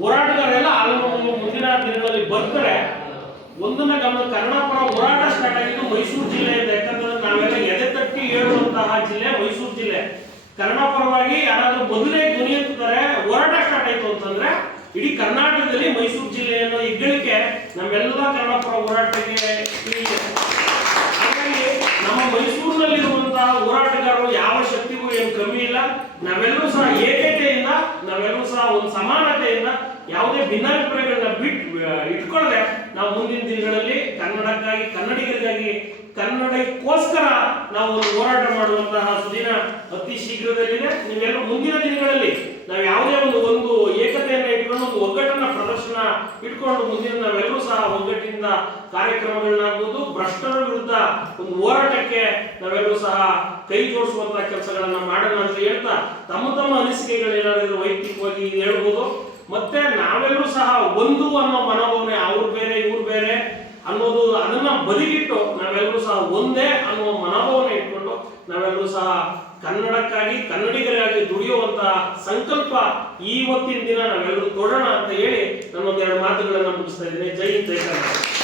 ಹೋರಾಟಗಾರೆಲ್ಲ ಮುಂದಿನ ದಿನಗಳಲ್ಲಿ ಬರ್ತಾರೆ. ಒಂದನ್ನ ಗಮನ, ಕನ್ನಡಪರ ಹೋರಾಟ ಸ್ಟಾರ್ಟ್ ಆಗಿದ್ದು ಮೈಸೂರು ಜಿಲ್ಲೆಯಿಂದ. ಯಾಕಂತಂದ್ರೆ ನಾವೆಲ್ಲ ಎದೆ ತಟ್ಟಿ ಹೇಳುವಂತಹ ಜಿಲ್ಲೆ ಮೈಸೂರು ಜಿಲ್ಲೆ. ಕನ್ನಡ ಪರವಾಗಿ ಯಾರಾದ್ರೂ ಮೊದಲೇ ಧ್ವನಿ ಎತ್ತಿದ್ದಾರೆ, ಹೋರಾಟ ಸ್ಟಾರ್ಟ್ ಆಯ್ತು ಅಂತಂದ್ರೆ ಇಡೀ ಕರ್ನಾಟಕದಲ್ಲಿ ಮೈಸೂರು ಜಿಲ್ಲೆ ಅನ್ನೋ ಹೆಗ್ಗಳಿಕೆ ನಮ್ಮೆಲ್ಲ ಕನ್ನಡ ಪರ ಹೋರಾಟಕ್ಕೆ. ಹಾಗಾಗಿ ನಮ್ಮ ಮೈಸೂರಿನಲ್ಲಿರುವಂತಹ ಹೋರಾಟಗಾರರು ಯಾವ ಶಕ್ತಿಗೂ ಏನು ಕಮ್ಮಿ ಇಲ್ಲ. ನಾವೆಲ್ಲರೂ ಸಹ ಏಕತೆಯಿಂದ, ನಾವೆಲ್ಲರೂ ಸಹ ಒಂದು ಸಮಾನತೆಯಿಂದ, ಯಾವುದೇ ಭಿನ್ನಾಭಿಪ್ರಾಯಗಳನ್ನ ಇಟ್ಕೊಳ್ಳದೆ ನಾವು ಮುಂದಿನ ದಿನಗಳಲ್ಲಿ ಕನ್ನಡಕ್ಕಾಗಿ, ಕನ್ನಡಿಗರಿಗಾಗಿ, ಕನ್ನಡಕ್ಕೋಸ್ಕರ ನಾವು ಒಂದು ಹೋರಾಟ ಮಾಡುವಂತಹ ಸುದಿನ ಅತಿ ಶೀಘ್ರದಲ್ಲಿದೆ. ನೀವೆಲ್ಲರೂ ಮುಂದಿನ ದಿನಗಳಲ್ಲಿ ನಾವು ಯಾವುದೇ ಒಂದು ಏಕತೆಯನ್ನು ಇಟ್ಕೊಂಡು, ಒಂದು ಒಗ್ಗಟ್ಟನ್ನ ಪ್ರದರ್ಶನ ಇಟ್ಕೊಂಡು ಮುಂದಿನ ನಾವೆಲ್ಲರೂ ಸಹ ಒಗ್ಗಟ್ಟಿನಿಂದ ಕಾರ್ಯಕ್ರಮಗಳನ್ನಾಗುವುದು, ಭ್ರಷ್ಟರ ವಿರುದ್ಧ ಒಂದು ಹೋರಾಟಕ್ಕೆ ನಾವೆಲ್ಲರೂ ಸಹ ಕೈ ಜೋಡಿಸುವಂತಹ ಕೆಲಸಗಳನ್ನ ಮಾಡೋಣ ಅಂತ ಹೇಳ್ತಾ, ತಮ್ಮ ಅನಿಸಿಕೆಗಳೇನಾದರೂ ವೈಯಕ್ತಿಕವಾಗಿ ಹೇಳ್ಬೋದು. ಮತ್ತೆ ನಾವೆಲ್ಲರೂ ಸಹ ಒಂದು ಅನ್ನೋ ಮನೋಭಾವನೆ, ಅವ್ರು ಬೇರೆ ಇವ್ರು ಬೇರೆ ಅನ್ನೋದು ಅದನ್ನ ಬದಿಗಿಟ್ಟು ನಾವೆಲ್ಲರೂ ಸಹ ಒಂದೇ ಅನ್ನುವ ಮನೋಭಾವನೆ ಇಟ್ಕೊಂಡು ನಾವೆಲ್ಲರೂ ಸಹ ಕನ್ನಡಕ್ಕಾಗಿ, ಕನ್ನಡಿಗರಿಗಾಗಿ ದುಡಿಯುವಂತಹ ಸಂಕಲ್ಪ ಇವತ್ತಿನ ದಿನ ನಾವೆಲ್ಲರೂ ತೊಡೋಣ ಅಂತ ಹೇಳಿ ನನ್ನೊಂದೆರಡು ಮಾತುಗಳನ್ನ ಮುಗಿಸ್ತಾ ಇದ್ದೀನಿ. ಜೈ ಹಿಂದ್, ಜೈ ಕರ್ನಾಟಕ.